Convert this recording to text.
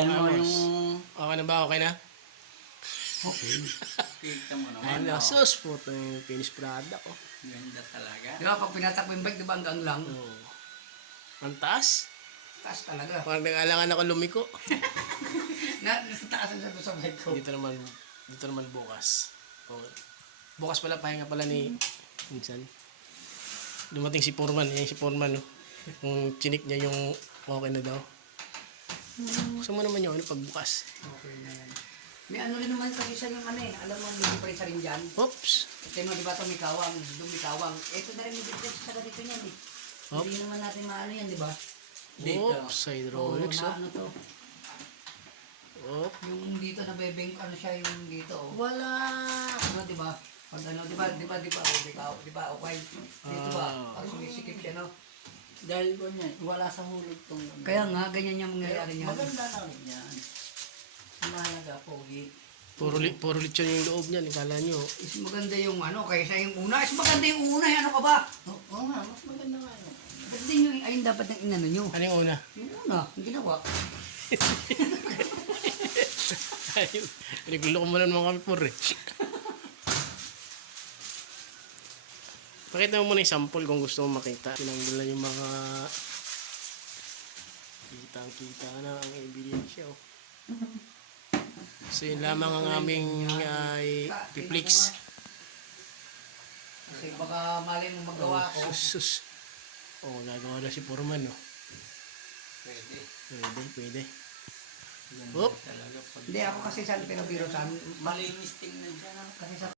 Yan mo Ayos. yung... Okay na ba? Okay na? Okay. Kita mo naman. Ano, oh. sus po ito yung finished product. Oh. Ganda talaga. Di ba, pag pinatakbo yung bike, di ba hanggang lang? Oh. Ang taas. Taas talaga. Parang nag-alangan ako lumiko. Na, nasa taas na sa bike ko. Dito naman, dito naman bukas. Oh. Bukas pala, pahinga pala ni minsan. Dumating si Foreman. Yan si Foreman, no? Kung chinik niya yung okay na daw. Gusto mo naman yung ano pagbukas. Okay na yan. May ano rin naman kasi siya yung ano eh. Alam mo, may difference rin dyan. Oops. Ito mo, di ba tumikawang, dumikawang. Ito na rin may difference sa ganito niyan eh. Hop. Hindi naman natin maano yan, di ba? Oops. Oo, Hydraulics, na oh. ano to. Oop. Yung dito na bebeng, ano siya yung dito oh. Wala. Ano, di ba? Pag ano, di ba, di ba, di ba, oh, di ba, di ba, okay. Dito ba, Ah. pag sumisikip siya, no? Dahil ko niya, wala sa hulog tong... Kaya nga, ganyan yung mangyayari niyan. Maganda na rin yan. Mahalaga, pogi. Puro, li, puro lechon yung loob niyan. Kala nyo. Is maganda yung ano, kaysa yung una. Is maganda yung una, eh, ano ka ba? Oo oh, nga, mas maganda nga yun. Ba't din yung, ayun dapat yung inano nyo? Ano yung una? Yung una, yung ginawa. Ayun. Pinagluloko mo lang mga kami por eh. Pakita mo muna yung sample kung gusto mo makita. Tinanggal na yung mga kitang-kita na ang ebidensya. Oh. So yun lamang ang aming ay reflex. Kasi baka mali mo magawa ko. Sus. Oh, gagawa na si Foreman, no? Pwede. Pwede, pwede. Ganda Oop. Pag Hindi, ako kasi sa pero biro sa malinis tingnan siya. no? kasi sa